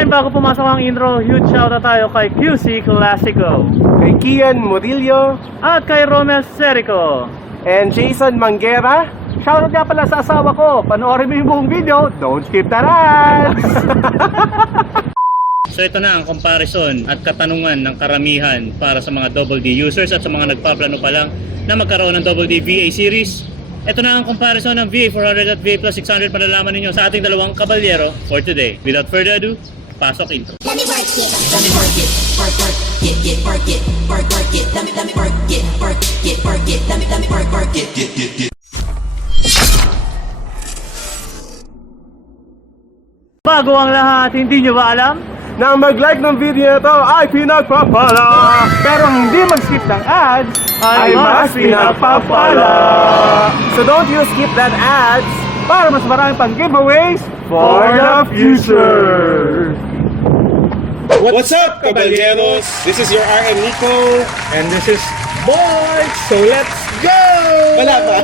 And bago pumasok ang intro, huge shoutout tayo kay QC Classico, kay Kian Murillo, at kay Romel Serico, and Jason Manguera. Shoutout nga pala sa asawa ko. Panoorin mo yung buong video. Don't skip that ads! So ito na ang comparison at katanungan ng karamihan para sa mga Double D users at sa mga nagpaplano pa lang na magkaroon ng Double D VA series. Ito na ang comparison ng VA400 at VA+600. Malalaman ninyo sa ating dalawang kabalyero for today. Without further ado, pasok intro. Let me work it, let me work it, work it, work it, work it, let me work it, work it, let me work it. Bago ang lahat, hindi nyo ba alam? Na mag-like ng video na to ay pinagpapala, pero hindi mag-skip ng ads ay mas pinagpapala. So don't you skip that ads para mas marami pang giveaways for the future. What's up, Kabalyeros? This is your RM Nico. And this is Boy, so let's go! Wala pa.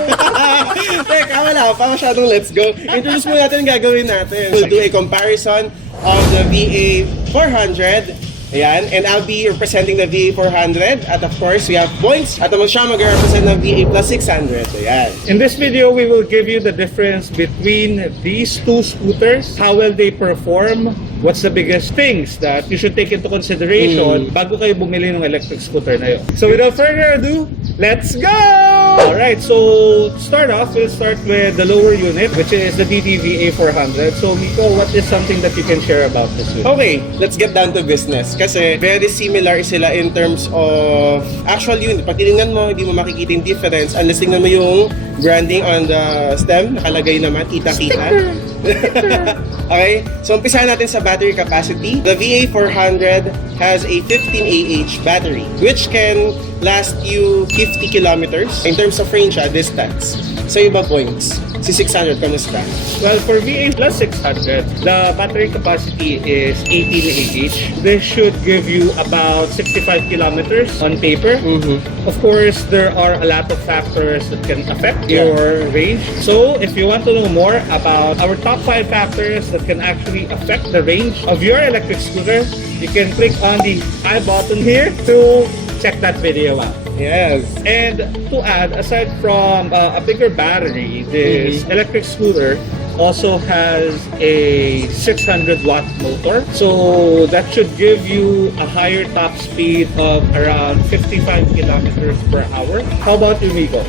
Teka, wala pa masyadong let's go. Introduce mo natin ang gagawin natin. We'll do a comparison of the VA400. Ayan, and I'll be representing the VA400. At of course, we have points. At siya mag-represent ng VA+600. Ayan. In this video, we will give you the difference between these two scooters, how well they perform, what's the biggest things that you should take into consideration bago kayo bumili ng electric scooter na yun. So without further ado, let's go! Alright, so to start off, we'll start with the lower unit, which is the VA400. So Miko, what is something that you can share about this unit? Okay, let's get down to business. Kasi very similar sila in terms of actual unit. Pag tinignan mo, hindi mo makikita yung difference unless tingnan mo yung branding on the stem. Nakalagay naman, kita-kita. Okay, so umpisahan natin sa battery capacity. The VA400 has a 15 Ah battery which can last you 50 kilometers in terms of range, distance. Sa iba points, si 600 kamusta? Well, for VA+600, the battery capacity is 18 Ah. This should give you about 65 kilometers on paper. Of course, there are a lot of factors that can affect your range. So, if you want to know more about our top 5 factors that can actually affect the range of your electric scooter, you can click on the I button here to check that video out. Yes. And to add, aside from a bigger battery, this electric scooter also has a 600 watt motor. So that should give you a higher top speed of around 55 kilometers per hour. How about you, Miko?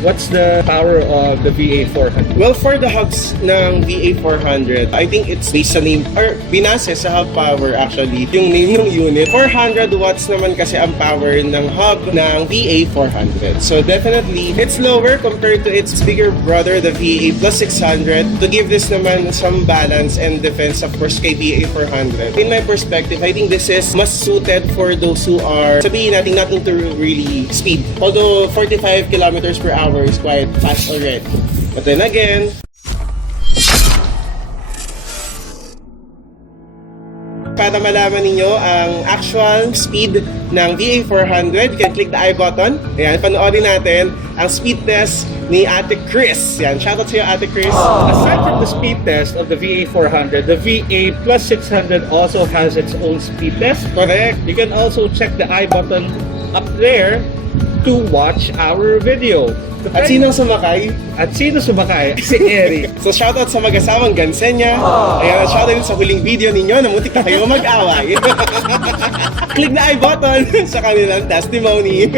What's the power of the VA400? Well, for the hubs ng VA400, I think it's based sa name, or binase sa hub power actually, yung name ng unit. 400 watts naman kasi ang power ng hub ng VA400. So definitely, it's lower compared to its bigger brother, the VA+600. To give this naman some balance and defense, of course, kay VA400. In my perspective, I think this is mas suited for those who are, sabihin natin, not into really speed. Although 45 kilometers per hour is quite fast already. But then again, para malaman ninyo ang actual speed ng VA400, you can click the I button. Ayan, panoorin natin ang speed test ni Ate Chris. Yan, shoutout sa'yo, Ate Chris. Aside from the speed test of the VA400, the VA+600 also has its own speed test. Correct. You can also check the I button up there to watch our video. At sinong sumakay? At sino sumakay? Si Eric. So shoutout sa mag-asawang Gansenya. Ayan, shoutout din sa huling video ninyo na muntik na kayo mag-away. Click the I button sa kanilang testimony.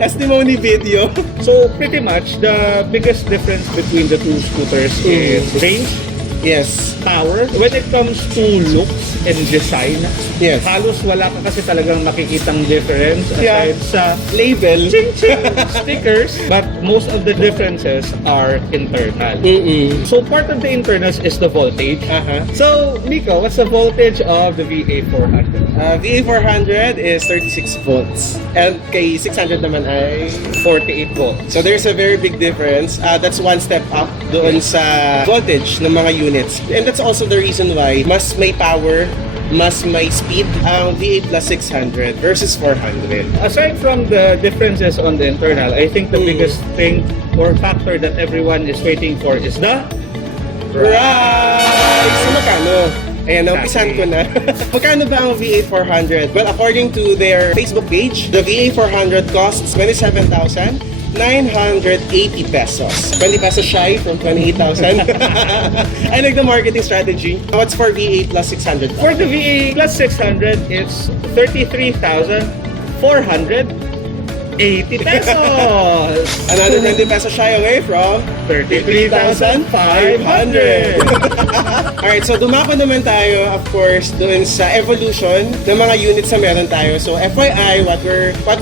Testimony video. So pretty much, the biggest difference between the two scooters is range, Yes. power. When it comes to looks and design, Yes. halos wala ka kasi talagang makikitang difference Yeah. aside sa Label. ching-ching stickers, but most of the differences are internal. So part of the internals is the voltage. So Nico, what's the voltage of the VA400? VA400 is 36 volts. And kay 600 naman ay 48 volts. so there's a very big difference. That's one step up doon sa voltage ng mga units. And that's also the reason why mas may power, mas may speed ang VA+600 versus 400. Aside from the differences on the internal, I think the biggest thing or factor that everyone is waiting for is the Right! So magkano? Ayan, naumpisan ko na. Magkano ba ang VA400? Well, according to their Facebook page, the VA400 costs 27,980 pesos. 20 pesos shy from 28,000. I like the marketing strategy. What's for VA+600? For the VA+600, it's 33,480 pesos. Another 20 pesos shy away from 33,500. Alright, so dumako naman tayo, of course, doon sa evolution ng mga units na meron tayo. So FYI, what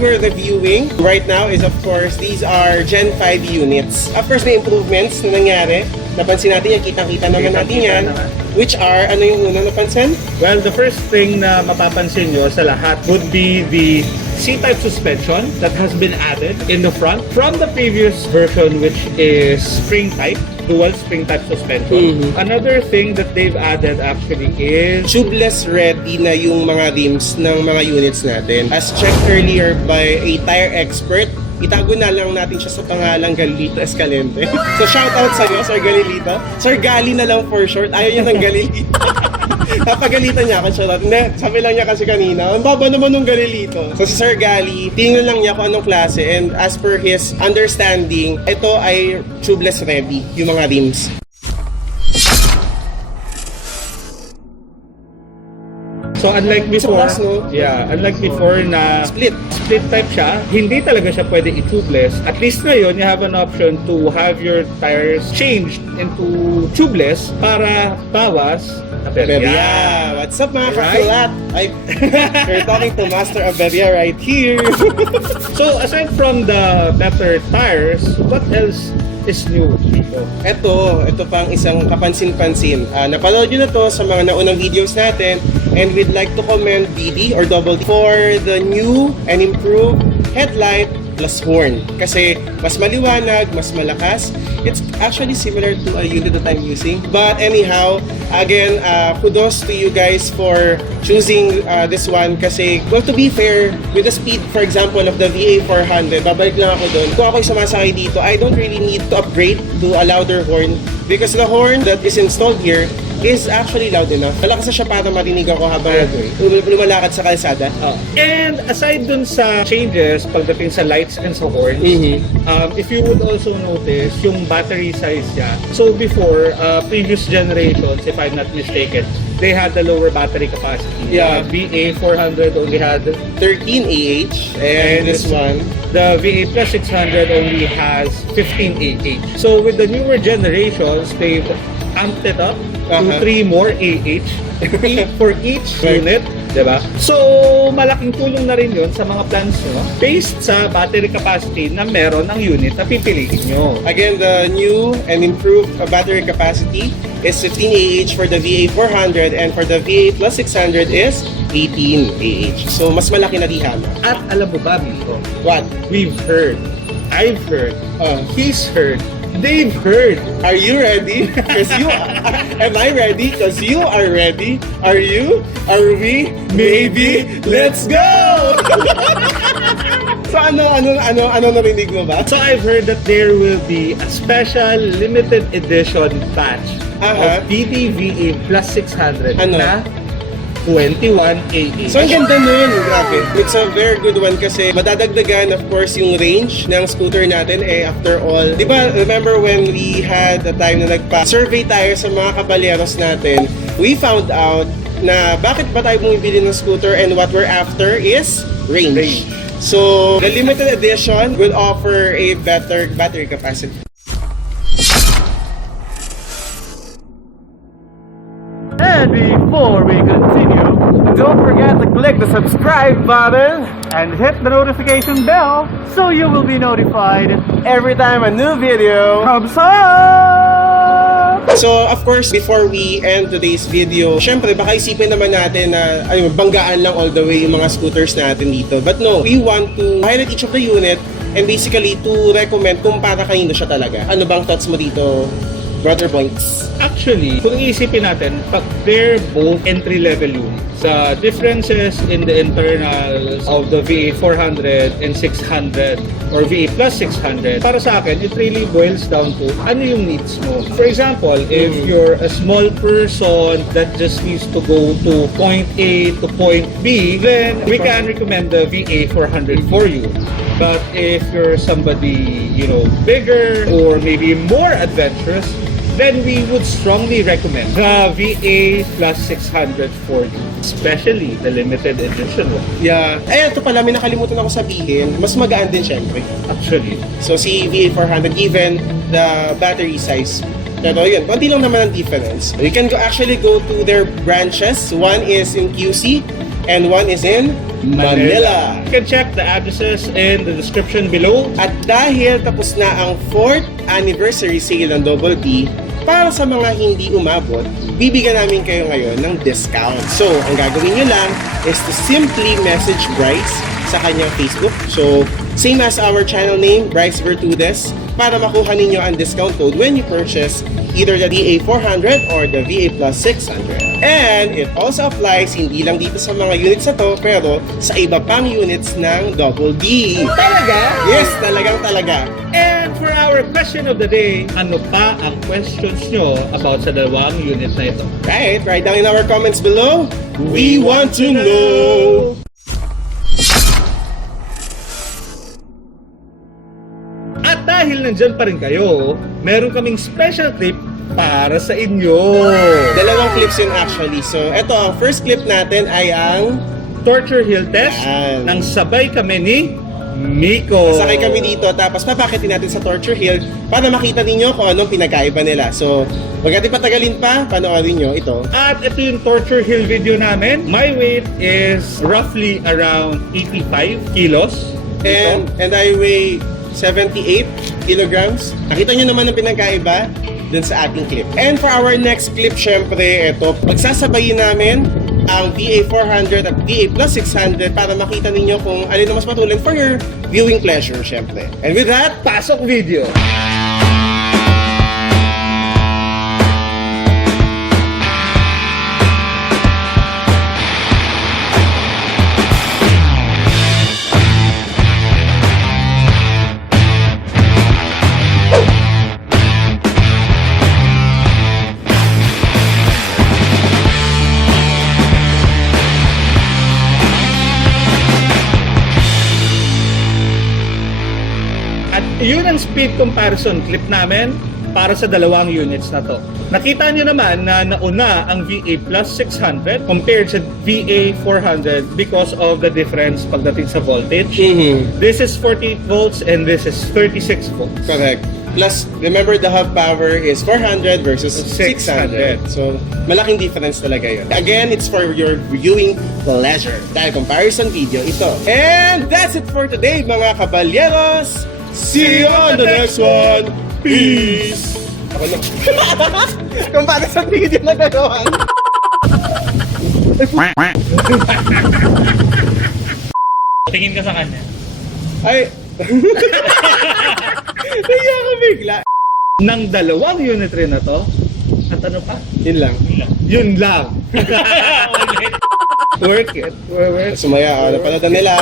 we're reviewing right now is, of course, these are Gen 5 units. Of course, may improvements na nangyari. Napansin natin yan, kitang-kita naman natin yan. Which are, ano yung unang napansin? Well, the first thing na mapapansin nyo sa lahat would be the C-type suspension that has been added in the front from the previous version, which is spring-type, dual spring-type suspension. Another thing that they've added actually is Tubeless ready na yung mga rims ng mga units natin. As checked earlier by a tire expert, itago na lang natin siya sa pangalang Galilito Escalente. So shout out sa iyo, Sir Galilito. Sir Gali na lang for short. Ayaw niya ng Galilito. Napagalitan niya ako, charot. Hindi, sabi lang niya kasi kanina, ang baba naman ng Galilito. So si Sir Gali, tingnan lang niya kung anong klase, and as per his understanding, ito ay tubeless ready, yung mga rims. so unlike before, Plus, no? unlike before na Split. split type siya, hindi talaga siya pwede i-tubeless. At least ngayon, you have an option to have your tires changed into tubeless para bawas Aberya. What's up mga Right? kakulat? You're talking to Master Aberya right here. So aside from the better tires, what else is new dito? Ito pang isang kapansin-pansin. Napanood nyo na to sa mga naunang videos natin, and we'd like to commend BD or Double D for the new and improved headlight plus horn. Kasi mas maliwanag, mas malakas. It's actually similar to a unit that I'm using. But anyhow, again, kudos to you guys for choosing this one. Kasi, well, to be fair, with the speed, for example, of the VA400, babalik lang ako doon. Kung ako'y sumasakay dito, I don't really need to upgrade to a louder horn. Because the horn that is installed here is actually loud enough. Malakas na siya para marinig ako habang lumalakad sa kalsada. And aside dun sa changes pagdating sa lights and sa horns, if you would also notice yung battery size niya. So before, previous generations, if I'm not mistaken, they had the lower battery capacity. Yeah. VA400 only had 13 AH, and this one, the VA+600 only has 15 AH. So with the newer generations, they've amped it up to 3 more AH for each unit, diba? So malaking tulong na rin yun sa mga plans nyo based sa battery capacity na meron ang unit na pipiliin nyo. again, the new and improved battery capacity is 15 AH for the VA400, and for the VA+600 is 18 AH. So mas malaki na dihan. At alam mo ba, Miko? What? We've heard, I've heard, he's heard, they've heard. Are you ready? Because you are. Am I ready? Because you are ready. Are you? Are we? Maybe. Let's go! So ano narinig mo ba? So I've heard that there will be a special limited edition batch of VA+600 Ano? na 21 AH. So ang ganda nun, grabe. It's a very good one kasi madadagdagan, of course, yung range ng scooter natin. After all, di ba, remember when we had the time na nagpa-survey tayo sa mga kabalyeros natin, we found out na bakit ba tayo bumibili ng scooter, and what we're after is range. So, the limited edition will offer a better battery capacity. And before we continue, don't forget to click the subscribe button and hit the notification bell so you will be notified every time a new video comes up! So, of course, before we end today's video, syempre, baka isipin naman natin na banggaan lang all the way yung mga scooters natin dito. But no, we want to highlight each of the unit and basically to recommend kung para kanino siya talaga. Ano bang thoughts mo dito, Brother Points? Actually, kung iisipin natin, they're both entry-level units. Sa differences in the internals of the VA400 and 600 or VA+600, para sa akin, it really boils down to ano yung needs mo. For example, if you're a small person that just needs to go to point A to point B, then we can recommend the VA400 for you. But if you're somebody, bigger or maybe more adventurous, then we would strongly recommend the VA+600 for you, especially the limited edition one. Yeah. Ito pala, may nakalimutan ako sabihin. Mas magaan din syempre. Actually, So si VA400, given the battery size, pero yun, konti lang naman ang difference. You can actually go to their branches. One is in QC and one is in Manila. You can check the addresses in the description below. At dahil tapos na ang 4th anniversary sale ng Double D, para sa mga hindi umabot, bibigyan namin kayo ngayon ng discount. So, ang gagawin nyo lang is to simply message Bryce sa kanyang Facebook. So, same as our channel name, Bryce Virtudes, para makuha ninyo ang discount code when you purchase either the VA400 or the VA+600. And it also applies hindi lang dito sa mga units na to, pero sa iba pang units ng Double D. Talaga? Yes, talagang-talaga. And for our question of the day, ano pa ang questions nyo about sa dalawang unit na ito? Right, write down in our comments below. We want to know. At dahil nandyan pa rin kayo, meron kaming special clip para sa inyo. Dalawang clips yun actually. So, eto, ang first clip natin ay ang Torture Hill Test Yan. ng sabay kami ni Miko. sakay kami dito, tapos papakitin natin sa Torture Hill para makita ninyo kung anong pinagkaiba nila. So, huwag natin patagalin pa, panoorin nyo ito. At ito yung Torture Hill video namin. My weight is roughly around 85 kilos. And I weigh 78 kilograms. Nakita nyo naman ang pinagkaiba dun sa ating clip. And for our next clip, syempre, ito, pagsasabayin namin ang VA400 at VA+600 para makita ninyo kung alin ang mas matulin for your viewing pleasure, syempre. And with that, Pasok video! At yun ang speed comparison clip namin para sa dalawang units na to. Nakita nyo naman na nauna ang VA+600 compared sa VA400 because of the difference pagdating sa voltage. This is 48 volts and this is 36 volts. correct. Plus, remember the hub power is 400 versus 600. So, malaking difference talaga yun. Again, it's for your viewing pleasure. Dahil comparison video ito. And that's it for today, mga kabalyeros! See you on the next one! Peace! Ako na. Comparison video na gano'n. Tingin ka sa kanya. Ay! Naiya ka bigla. Ng dalawang unit rin na to, at ano pa? Yun lang. Yun lang. Work it. Sumaya, napanood na nila.